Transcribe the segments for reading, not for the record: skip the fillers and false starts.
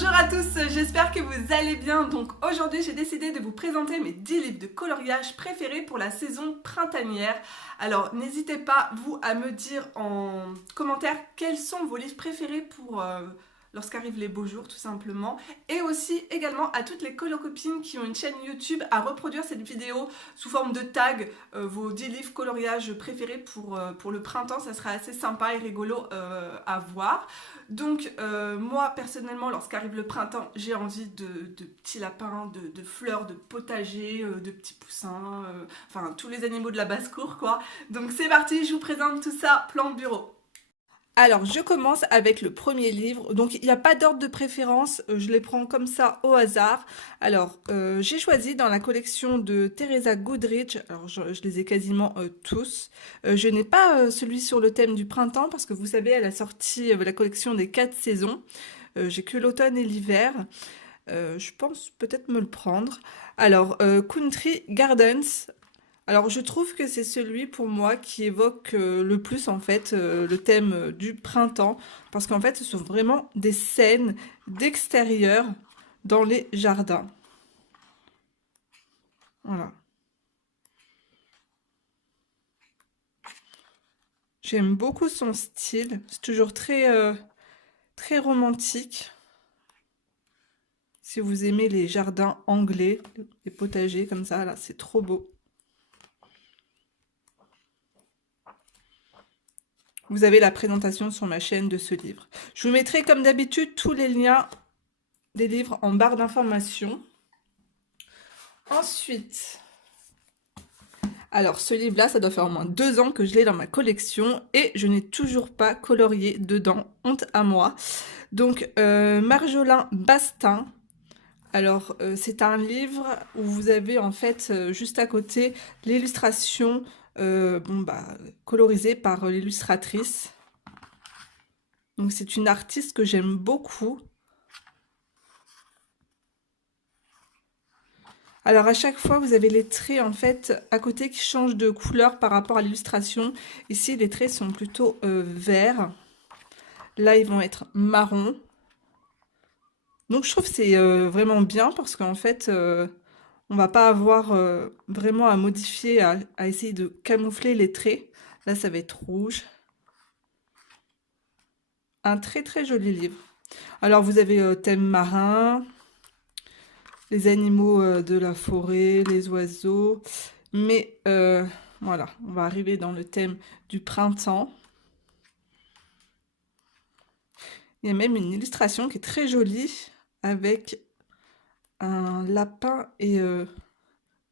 Bonjour à tous, j'espère que vous allez bien. Donc aujourd'hui j'ai décidé de vous présenter mes 10 livres de coloriage préférés pour la saison printanière. Alors n'hésitez pas vous à me dire en commentaire quels sont vos livres préférés pour lorsqu'arrivent les beaux jours tout simplement. Et aussi également à toutes les colocopines qui ont une chaîne YouTube à reproduire cette vidéo sous forme de tag, vos 10 livres coloriage préférés pour le printemps. Ça sera assez sympa et rigolo à voir. Donc moi personnellement lorsqu'arrive le printemps j'ai envie de petits lapins, de fleurs, de potagers, de petits poussins, enfin tous les animaux de la basse-cour quoi. Donc c'est parti, je vous présente tout ça, plan de bureau. Alors, je commence avec le premier livre. Donc, il n'y a pas d'ordre de préférence. Je les prends comme ça au hasard. Alors, j'ai choisi dans la collection de Teresa Goodrich. Alors, je les ai quasiment tous. Je n'ai pas celui sur le thème du printemps parce que vous savez, elle a sorti la collection des 4 saisons. J'ai que l'automne et l'hiver. Je pense peut-être me le prendre. Alors, Country Gardens. Alors, je trouve que c'est celui pour moi qui évoque le plus en fait le thème du printemps, parce qu'en fait, ce sont vraiment des scènes d'extérieur dans les jardins. Voilà. J'aime beaucoup son style. C'est toujours très romantique. Si vous aimez les jardins anglais, les potagers comme ça, là, c'est trop beau. Vous avez la présentation sur ma chaîne de ce livre. Je vous mettrai comme d'habitude tous les liens des livres en barre d'informations. Ensuite, alors ce livre-là, ça doit faire au moins 2 ans que je l'ai dans ma collection et je n'ai toujours pas colorié dedans, honte à moi. Donc Marjolin Bastin. Alors c'est un livre où vous avez en fait juste à côté l'illustration colorisée par l'illustratrice. Donc c'est une artiste que j'aime beaucoup. Alors à chaque fois, vous avez les traits en fait à côté qui changent de couleur par rapport à l'illustration. Ici, les traits sont plutôt verts. Là, ils vont être marron. Donc je trouve que c'est vraiment bien parce qu'en fait, on va pas avoir vraiment à modifier, à essayer de camoufler les traits. Là, ça va être rouge. Un très joli livre. Alors vous avez thème marin, les animaux de la forêt, les oiseaux. Mais voilà, on va arriver dans le thème du printemps. Il y a même une illustration qui est très jolie avec un lapin et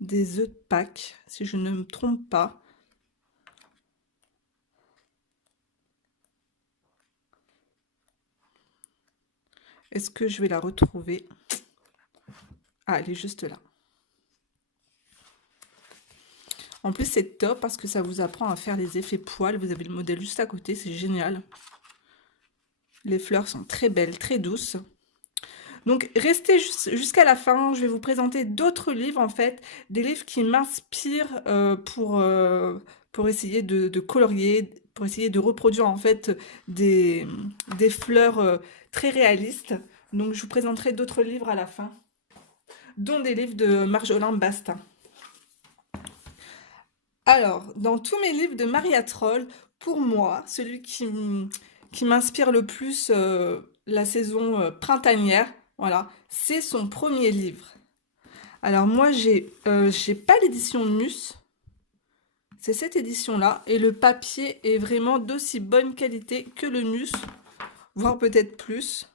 des œufs de Pâques, si je ne me trompe pas. Est-ce que je vais la retrouver? Ah, elle est juste là. En plus, c'est top parce que ça vous apprend à faire les effets poils. Vous avez le modèle juste à côté, c'est génial. Les fleurs sont très belles, très douces. Donc, restez jusqu'à la fin. Je vais vous présenter d'autres livres, en fait. Des livres qui m'inspirent pour essayer de colorier, pour essayer de reproduire, en fait, des fleurs très réalistes. Donc, je vous présenterai d'autres livres à la fin, dont des livres de Marjolin Bastin. Alors, dans tous mes livres de Maria Troll, pour moi, celui qui m'inspire le plus la saison printanière, voilà, c'est son premier livre. Alors moi, j'ai pas l'édition Mus, c'est cette édition-là, et le papier est vraiment d'aussi bonne qualité que le Mus, voire peut-être plus.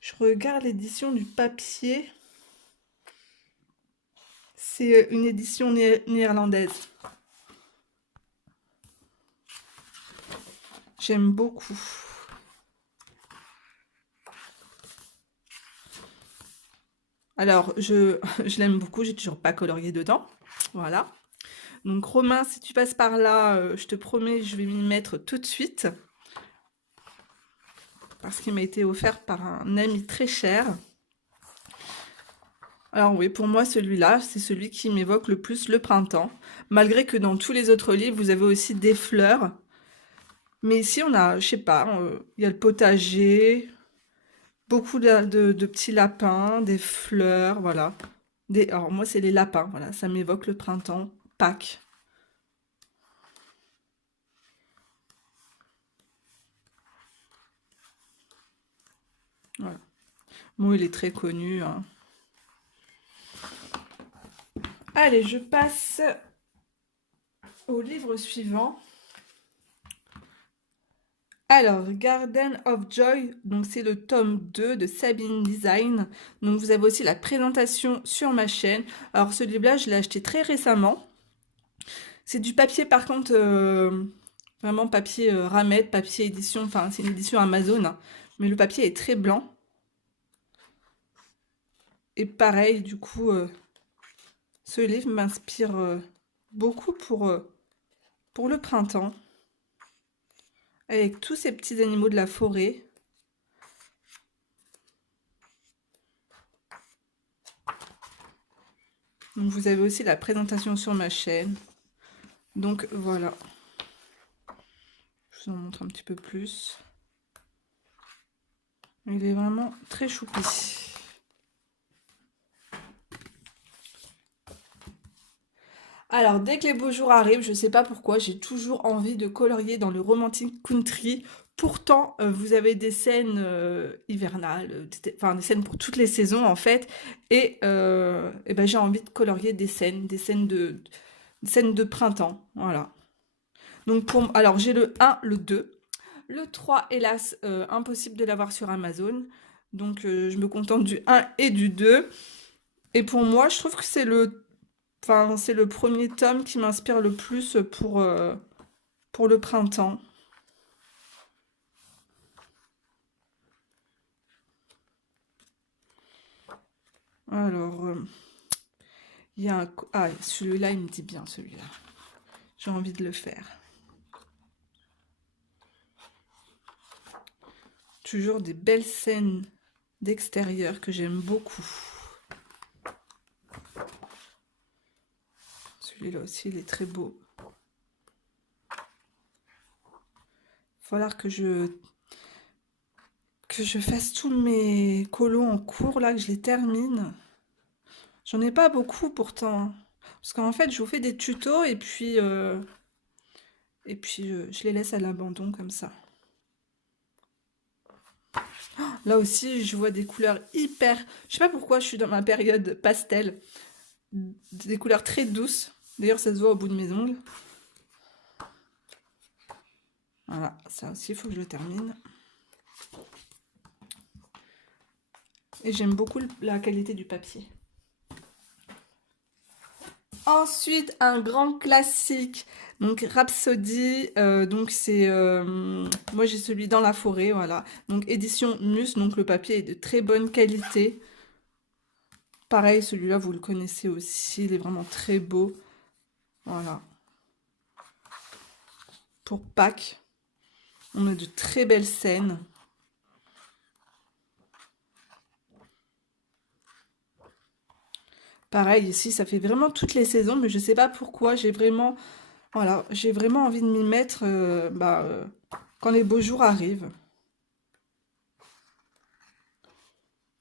Je regarde l'édition du papier. C'est une édition néerlandaise. J'aime beaucoup. Alors, je l'aime beaucoup, j'ai toujours pas colorié dedans. Voilà. Donc, Romain, si tu passes par là, je te promets, je vais m'y mettre tout de suite. Parce qu'il m'a été offert par un ami très cher. Alors oui, pour moi, celui-là, c'est celui qui m'évoque le plus le printemps. Malgré que dans tous les autres livres, vous avez aussi des fleurs. Mais ici, on a, je sais pas, il y a le potager, beaucoup de petits lapins, des fleurs, voilà. Alors moi, c'est les lapins, voilà, ça m'évoque le printemps, Pâques. Voilà. Bon, il est très connu, hein. Allez, je passe au livre suivant. Alors, Garden of Joy, donc c'est le tome 2 de Sabine Design. Donc vous avez aussi la présentation sur ma chaîne. Alors ce livre-là, je l'ai acheté très récemment. C'est du papier par contre, vraiment papier Ramette, papier édition, enfin c'est une édition Amazon, hein. Mais le papier est très blanc. Et pareil, du coup, ce livre m'inspire beaucoup pour le printemps. Avec tous ces petits animaux de la forêt. Donc vous avez aussi la présentation sur ma chaîne. Donc voilà. Je vous en montre un petit peu plus. Il est vraiment très choupi. Alors, dès que les beaux jours arrivent, je sais pas pourquoi, j'ai toujours envie de colorier dans le romantic country. Pourtant, vous avez des scènes hivernales, enfin des scènes pour toutes les saisons en fait. Et ben, j'ai envie de colorier des scènes de printemps. Voilà. Donc alors j'ai le 1, le 2. Le 3, hélas, impossible de l'avoir sur Amazon. Donc je me contente du 1 et du 2. Et pour moi, je trouve que c'est le premier tome qui m'inspire le plus pour le printemps. Alors, il y a un... Ah, celui-là, il me dit bien, celui-là. J'ai envie de le faire. Toujours des belles scènes d'extérieur que j'aime beaucoup. Celui-là aussi, il est très beau. Il va falloir que je fasse tous mes colos en cours, là, que je les termine. J'en ai pas beaucoup pourtant. Parce qu'en fait, je vous fais des tutos et puis je les laisse à l'abandon comme ça. Là aussi, je vois des couleurs hyper... Je sais pas pourquoi je suis dans ma période pastel. Des couleurs très douces. D'ailleurs, ça se voit au bout de mes ongles. Voilà, ça aussi, il faut que je le termine. Et j'aime beaucoup la qualité du papier. Ensuite, un grand classique, donc Rhapsody, donc c'est, moi j'ai celui dans la forêt, voilà, donc édition Mus, donc le papier est de très bonne qualité. Pareil, celui-là vous le connaissez aussi, il est vraiment très beau, voilà. Pour Pâques, on a de très belles scènes. Pareil, ici, ça fait vraiment toutes les saisons, mais je sais pas pourquoi, voilà, j'ai vraiment envie de m'y mettre quand les beaux jours arrivent.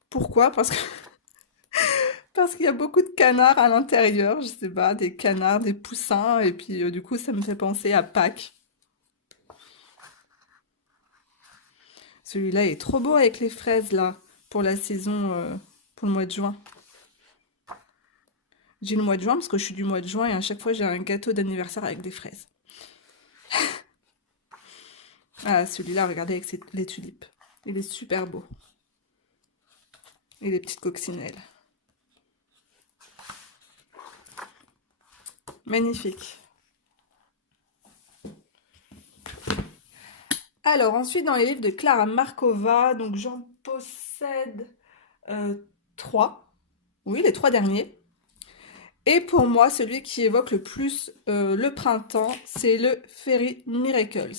Pourquoi? Parce qu'il y a beaucoup de canards à l'intérieur, je sais pas, des canards, des poussins, et puis du coup, ça me fait penser à Pâques. Celui-là est trop beau avec les fraises, là, pour la saison, pour le mois de juin. J'ai le mois de juin parce que je suis du mois de juin et à chaque fois, j'ai un gâteau d'anniversaire avec des fraises. Ah, celui-là, regardez avec les tulipes. Il est super beau. Et les petites coccinelles. Magnifique. Alors, ensuite, dans les livres de Clara Markova, donc j'en possède 3. Oui, les 3 derniers. Et pour moi, celui qui évoque le plus le printemps, c'est le Fairy Miracles.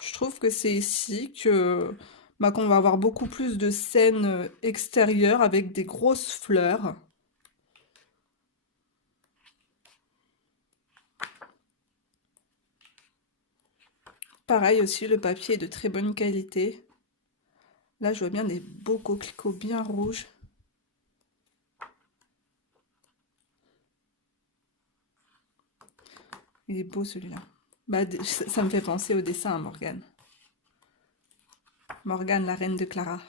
Je trouve que c'est ici qu'on va avoir beaucoup plus de scènes extérieures avec des grosses fleurs. Pareil aussi, le papier est de très bonne qualité. Là, je vois bien des beaux coquelicots bien rouges. Il est beau celui-là. Bah, ça me fait penser au dessin à Morgane. Morgane, la reine de Clara.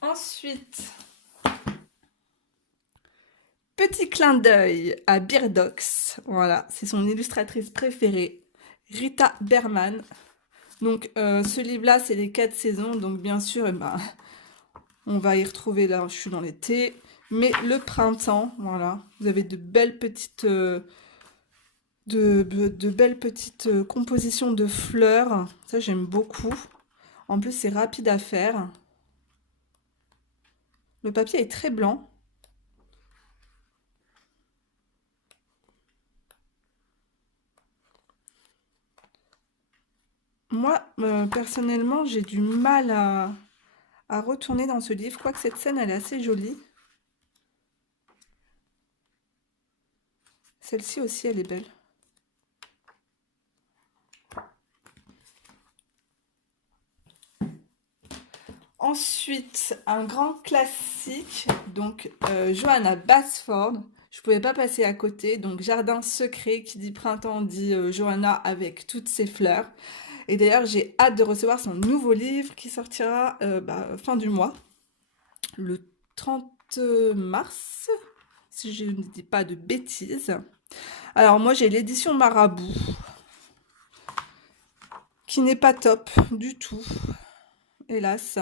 Ensuite, petit clin d'œil à Birdox. Voilà, c'est son illustratrice préférée, Rita Berman. Donc, ce livre-là, c'est les 4 saisons. Donc, bien sûr, eh ben, on va y retrouver, là, je suis dans l'été. Mais le printemps, voilà, vous avez de belles petites... de belles petites compositions de fleurs. Ça, j'aime beaucoup. En plus, c'est rapide à faire. Le papier est très blanc. Moi, personnellement, j'ai du mal à retourner dans ce livre, quoique cette scène, elle est assez jolie. Celle-ci aussi, elle est belle. Ensuite, un grand classique, donc Johanna Basford. Je pouvais pas passer à côté, donc Jardin secret, qui dit printemps, dit Johanna avec toutes ses fleurs. Et d'ailleurs, j'ai hâte de recevoir son nouveau livre qui sortira fin du mois, le 30 mars, si je ne dis pas de bêtises. Alors moi, j'ai l'édition Marabout, qui n'est pas top du tout, hélas.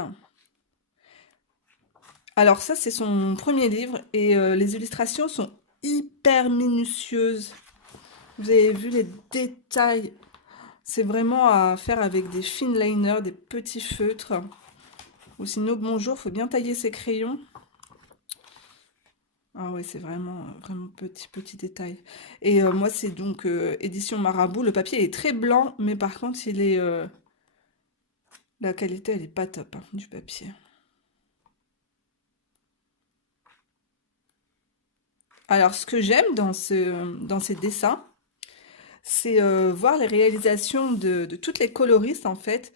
Alors ça, c'est son premier livre et les illustrations sont hyper minutieuses. Vous avez vu les détails. C'est vraiment à faire avec des fine liners, des petits feutres. Ou sinon, bonjour, faut bien tailler ses crayons. Ah ouais, c'est vraiment, vraiment petit détail. Et moi, c'est donc édition Marabout. Le papier est très blanc, mais par contre, la qualité, elle est pas top hein, du papier. Alors, ce que j'aime dans ces dessins, c'est voir les réalisations de toutes les coloristes, en fait,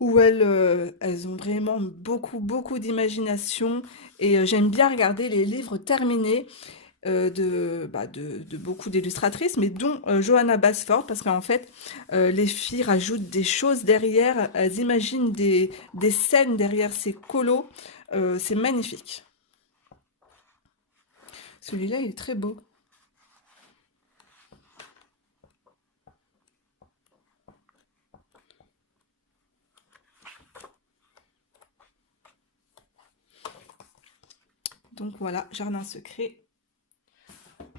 où elles ont vraiment beaucoup d'imagination. Et j'aime bien regarder les livres terminés de beaucoup d'illustratrices, mais dont Johanna Basford, parce qu'en fait, les filles rajoutent des choses derrière, elles imaginent des scènes derrière ces colos. C'est magnifique. Celui-là, il est très beau. Donc voilà, Jardin secret.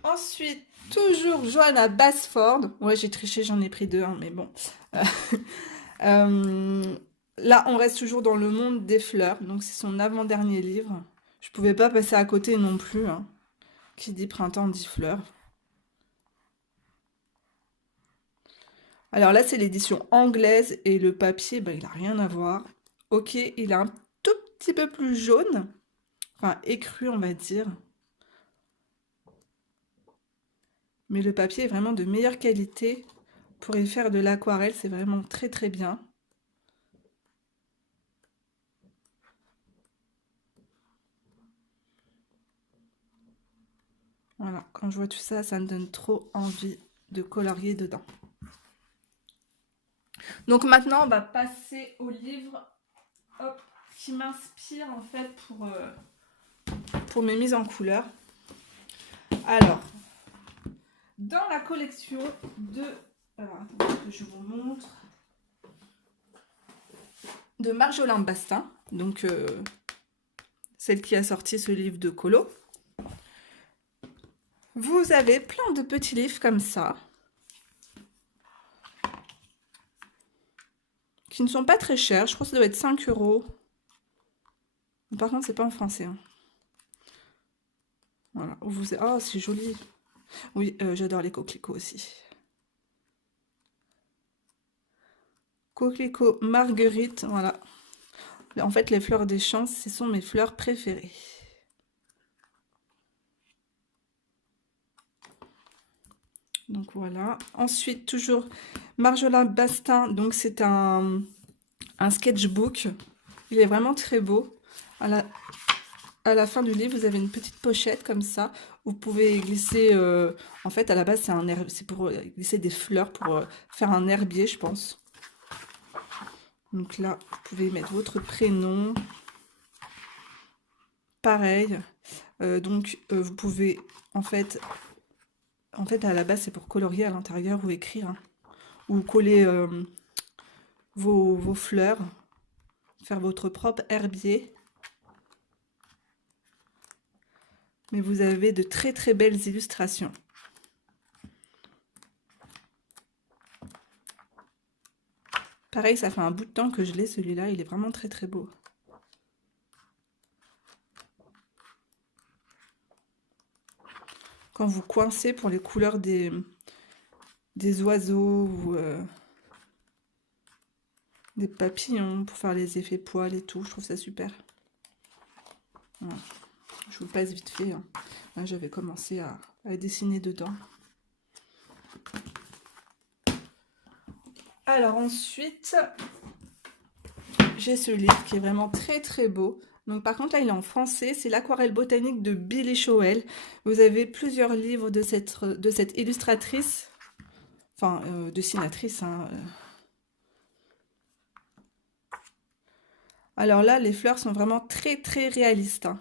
Ensuite, toujours Johanna Basford. Ouais, j'ai triché, j'en ai pris deux, hein, mais bon. Là, on reste toujours dans le monde des fleurs. Donc, c'est son avant-dernier livre. Je pouvais pas passer à côté non plus. Hein. Qui dit printemps dit fleurs. Alors là, c'est l'édition anglaise et le papier, il n'a rien à voir. Ok, il est un tout petit peu plus jaune. Enfin, écru, on va dire. Mais le papier est vraiment de meilleure qualité. Pour y faire de l'aquarelle, c'est vraiment très bien. Voilà, quand je vois tout ça, ça me donne trop envie de colorier dedans. Donc maintenant, on va passer au livre qui m'inspire en fait pour mes mises en couleur. Alors, dans la collection de... Alors, attendez que je vous montre. De Marjolin Bastin, donc celle qui a sorti ce livre de colo. Vous avez plein de petits livres comme ça, qui ne sont pas très chers. Je crois que ça doit être 5 €. Par contre, c'est pas en français. Hein. Voilà. Oh, c'est joli. Oui, j'adore les coquelicots aussi. Coquelicot marguerite, voilà. En fait, les fleurs des champs, ce sont mes fleurs préférées. Donc voilà. Ensuite, toujours Marjolin Bastin. Donc c'est un sketchbook. Il est vraiment très beau. À la fin du livre, vous avez une petite pochette comme ça. Vous pouvez glisser... en fait, à la base, c'est pour glisser des fleurs, pour faire un herbier, je pense. Donc là, vous pouvez mettre votre prénom. Pareil. Vous pouvez, en fait, à la base, c'est pour colorier à l'intérieur ou écrire. Hein. Ou coller vos fleurs. Faire votre propre herbier. Mais vous avez de très très belles illustrations. Pareil, ça fait un bout de temps que je l'ai, celui-là. Il est vraiment très très beau. Quand vous coincez pour les couleurs des oiseaux ou des papillons pour faire les effets poils et tout, je trouve ça super. Voilà. Je vous le passe vite fait. Hein. Là, j'avais commencé à dessiner dedans. Alors ensuite, j'ai ce livre qui est vraiment très très beau. Donc par contre là il est en français, c'est l'Aquarelle botanique de Billy Showell. Vous avez plusieurs livres de cette illustratrice, enfin dessinatrice. Hein. Alors là les fleurs sont vraiment très très réalistes. Hein.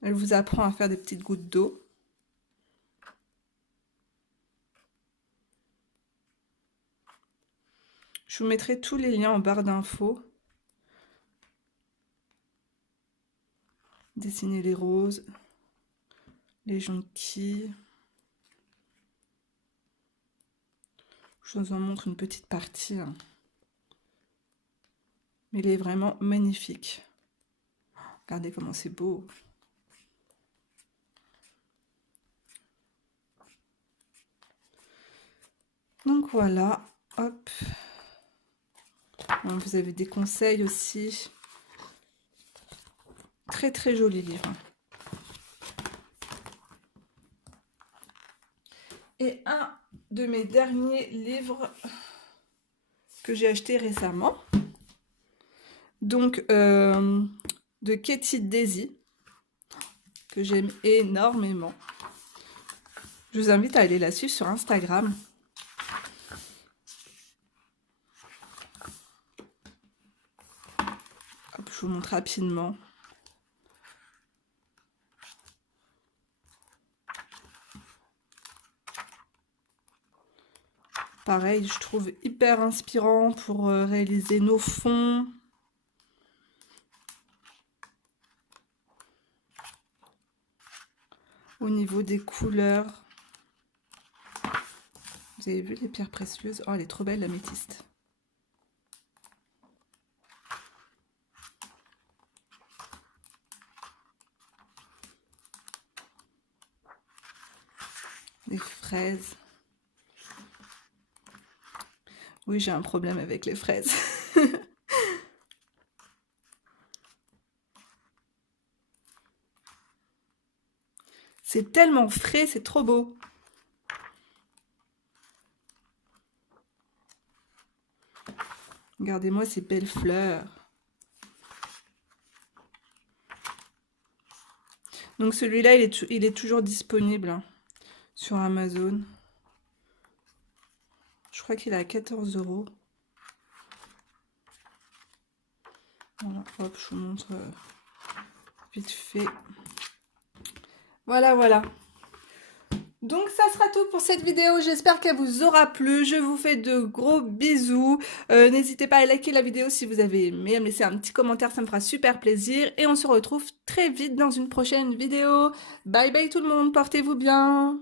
Elle vous apprend à faire des petites gouttes d'eau. Je vous mettrai tous les liens en barre d'infos. Dessiner les roses, les jonquilles. Je vous en montre une petite partie. Hein. Mais il est vraiment magnifique. Regardez comment c'est beau. Donc voilà, hop. Vous avez des conseils aussi. Très très joli livre. Et un de mes derniers livres que j'ai acheté récemment. Donc de Katie Daisy, que j'aime énormément. Je vous invite à aller la suivre sur Instagram. Hop, je vous montre rapidement. Pareil, je trouve hyper inspirant pour réaliser nos fonds. Au niveau des couleurs. Vous avez vu les pierres précieuses? Oh, elle est trop belle, l'améthyste. Les fraises. Oui, j'ai un problème avec les fraises. C'est tellement frais, c'est trop beau. Regardez-moi ces belles fleurs. Donc celui-là, il est toujours disponible hein, sur Amazon. Je crois qu'il est à 14 €. Voilà, hop, je vous montre vite fait. Voilà, voilà. Donc ça sera tout pour cette vidéo, j'espère qu'elle vous aura plu, je vous fais de gros bisous, n'hésitez pas à liker la vidéo si vous avez aimé, à me laisser un petit commentaire, ça me fera super plaisir, et on se retrouve très vite dans une prochaine vidéo. Bye bye tout le monde, portez-vous bien.